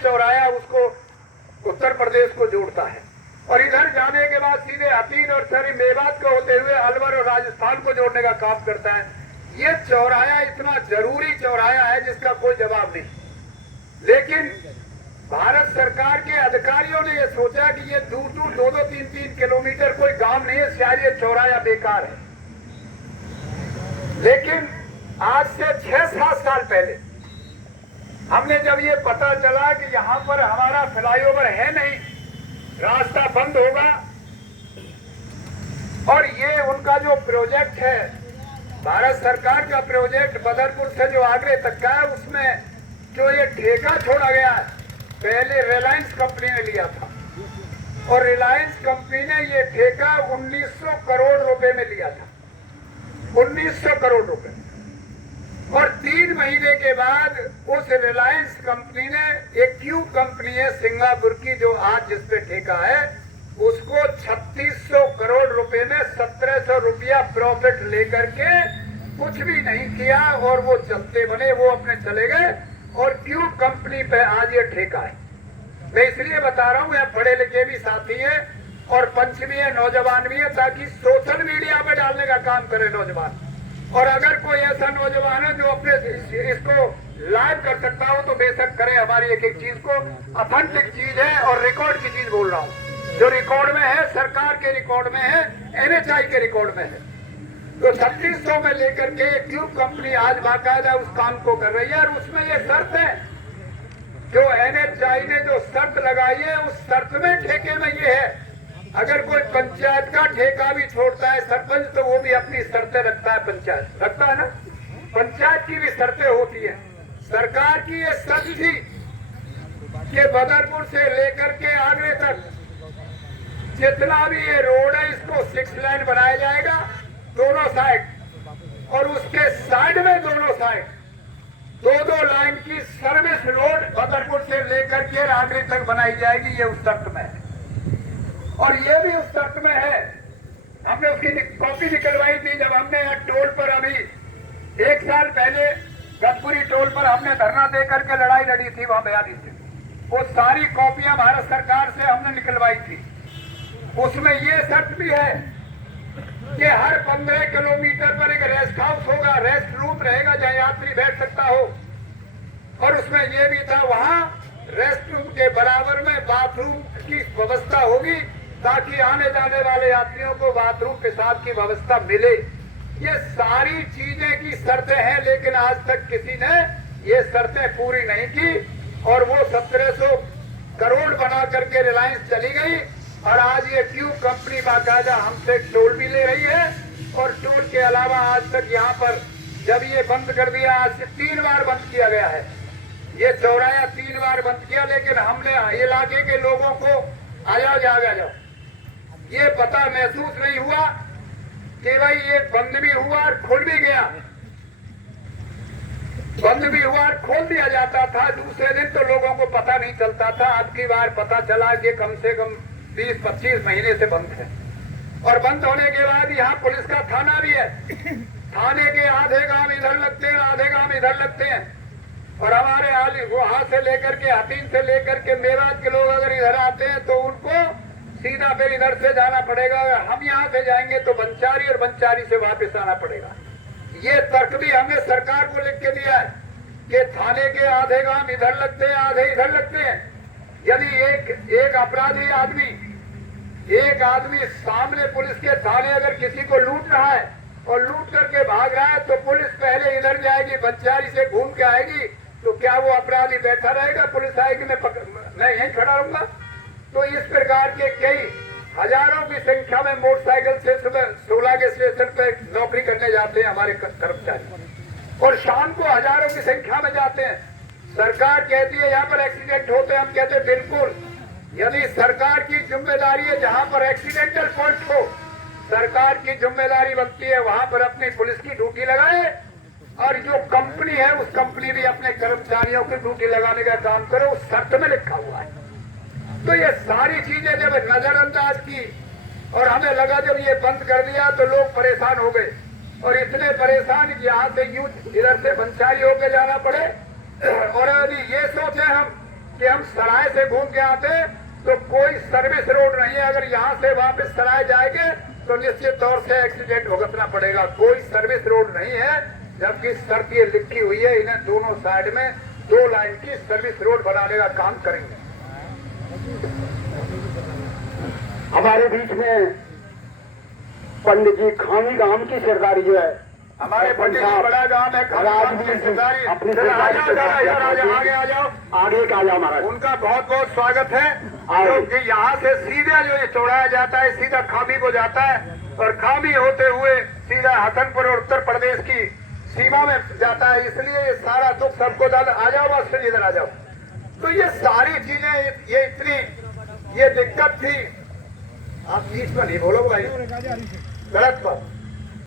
चौराया उसको उत्तर प्रदेश को जोड़ता है, और इधर जाने के बाद सीधे हतीन और सरी मेवात को होते हुए अलवर और राजस्थान को जोड़ने का काम करता है। ये चौराया इतना जरूरी चौराया है जिसका कोई जवाब नहीं। लेकिन भारत सरकार के अधिकारियों ने ये सोचा कि ये दूर दूर 2-2, 3-3 किलोमीटर कोई गांव नहीं है, शायद ये चौराया बेकार है। लेकिन आज से 6-7 साल पहले हमने जब ये पता चला कि यहाँ पर हमारा फ्लाईओवर है नहीं, रास्ता बंद होगा, और ये उनका जो प्रोजेक्ट है भारत सरकार का प्रोजेक्ट बदरपुर से जो आगरे तक का है, उसमें जो ये ठेका छोड़ा गया है पहले रिलायंस कंपनी ने लिया था, और रिलायंस कंपनी ने ये ठेका 1900 करोड़ रुपए में लिया था, 1900 करोड़ रुपए। और 3 महीने के बाद उस रिलायंस कंपनी ने एक क्यू कंपनी है सिंगापुर की जो आज जिस पे ठेका है, उसको 3600 करोड़ रुपए में 1700 रुपया प्रॉफिट लेकर के कुछ भी नहीं किया, और वो चलते बने, वो अपने चले गए, और क्यू कंपनी पे आज ये ठेका है। मैं इसलिए बता रहा हूँ, यहाँ पढ़े लिखे भी साथी है और पंच भी है, नौजवान भी है, ताकि सोशल मीडिया पे डालने का काम करे नौजवान। और अगर कोई ऐसा नौजवान है जो अपने इसको लाइव कर सकता हो तो बेशक करे। हमारी एक एक चीज को ऑथेंटिक चीज है और रिकॉर्ड की चीज बोल रहा हूँ, जो रिकॉर्ड में है, सरकार के रिकॉर्ड में है, NHI के रिकॉर्ड में है। तो 3600 में लेकर के क्यू कंपनी आज बाकायदा उस काम को कर रही है, और उसमें ये शर्त है जो NHI ने जो शर्त लगाई है, उस शर्त में ठेके में ये है, अगर कोई पंचायत का ठेका भी छोड़ता है सरपंच तो वो भी अपनी शर्तें रखता है, पंचायत रखता है ना, पंचायत की भी शर्तें होती है। सरकार की ये शर्त थी कि बदरपुर से लेकर के आगरे तक जितना भी ये रोड है इसको 6 लाइन बनाया जाएगा दोनों साइड, और उसके साइड में दोनों साइड 2-2 लाइन की सर्विस रोड बदरपुर से लेकर के आगरे तक बनाई जाएगी। ये उस शर्त में है, और ये भी उस शर्त में है। हमने उसकी कॉपी निकलवाई थी जब हमने यहाँ टोल पर अभी 1 साल पहले गतपुरी टोल पर हमने धरना दे करके लड़ाई लड़ी थी, वहां बयानी थी, वो सारी कॉपियां भारत सरकार से हमने निकलवाई थी। उसमें ये शर्त भी है कि हर 15 किलोमीटर पर एक रेस्ट हाउस होगा, रेस्ट रूम रहेगा जहाँ यात्री बैठ सकता हो, और उसमें ये भी था वहाँ रेस्ट रूम के बराबर में बाथरूम की व्यवस्था होगी ताकि आने जाने वाले यात्रियों को बाथरूम पेशाब की व्यवस्था मिले। ये सारी चीजें की शर्तें हैं, लेकिन आज तक किसी ने ये शर्तें पूरी नहीं की, और वो 1700 करोड़ बना करके रिलायंस चली गई, और आज ये क्यू कंपनी बाकायदा हमसे टोल भी ले रही है। और टोल के अलावा आज तक यहाँ पर जब ये बंद कर दिया, आज से 3 बार बंद किया गया है, ये चौराया 3 बार बंद किया, लेकिन हमने इलाके के लोगों को आया जाओ ये पता महसूस नहीं हुआ कि भाई ये बंद भी हुआ और खुल भी गया, बंद भी हुआ और खोल दिया जाता था दूसरे दिन, तो लोगों को पता नहीं चलता था। अब की बार पता चला कि कम से कम 20-25 महीने से बंद है, और बंद होने के बाद यहाँ पुलिस का थाना भी है, थाने के आधे गांव इधर लगते हैं, आधे गांव इधर लगते हैं, और हमारे वहां से लेकर के हतीन से लेकर के मेवात के लोग अगर इधर आते हैं तो उनको सीधा फिर इधर से जाना पड़ेगा, हम यहाँ से जाएंगे तो बंचारी, और बंचारी से वापस आना पड़ेगा। ये तर्क भी हमने सरकार को लिख के दिया है कि थाने के आधे गांव इधर लगते हैं, आधे इधर लगते हैं। यदि एक अपराधी एक आदमी सामने पुलिस के थाने अगर किसी को लूट रहा है और लूट करके भाग रहा है, तो पुलिस पहले इधर जाएगी, बंचारी से घूम के आएगी, तो क्या वो अपराधी बैठा रहेगा? पुलिस आएगी, मैं यहीं खड़ा रहूंगा? तो इस प्रकार के कई हजारों की संख्या में मोटरसाइकिल से सुबह 16 के स्टेशन पे नौकरी करने जाते हैं हमारे कर्मचारी, और शाम को हजारों की संख्या में जाते हैं। सरकार कहती है यहाँ पर एक्सीडेंट होते हैं, हम कहते हैं बिल्कुल, यदि सरकार की जिम्मेदारी है जहाँ पर एक्सीडेंटल पॉइंट हो, सरकार की जिम्मेदारी बनती है वहां पर अपनी पुलिस की ड्यूटी लगाए, और जो कंपनी है उस कंपनी भी अपने कर्मचारियों की ड्यूटी लगाने का काम करे, उस शर्त में लिखा हुआ है। तो ये सारी चीजें जब नजरअंदाज की और हमें लगा जब ये बंद कर दिया तो लोग परेशान हो गए, और इतने परेशान कि यहाँ से यूं इधर से बंचारी होकर जाना पड़े। और यदि ये सोचे हम कि हम सराय से घूम के आते तो कोई सर्विस रोड नहीं है। अगर यहाँ से वापस सराय जाएंगे तो निश्चित तौर से एक्सीडेंट भुगतना पड़ेगा। कोई सर्विस रोड नहीं है, जबकि शर्त ये लिखी हुई है इन्हें दोनों साइड में 2 लाइन की सर्विस रोड बनाने का काम करेंगे। हमारे बीच में पंडित जी खामी गांव की सरदारी जो है, हमारे पंडित जी बड़ा गांव है राजवीर जी अपनी आगे आ जाओ, आगे का आ जाओ महाराज। उनका बहुत बहुत स्वागत है। क्योंकि यहाँ से सीधा जो ये चौड़ाया जाता है सीधा खामी को जाता है और खामी होते हुए सीधा हसनपुर और उत्तर प्रदेश की सीमा में जाता है। इसलिए ये सारा दुख सबको डाल। आ जाओ मास्टर जी, इधर आ जाओ। तो ये सारी चीजें ये इतनी ये दिक्कत थी। आप बीच में नहीं बोलो भाई, गलत बात।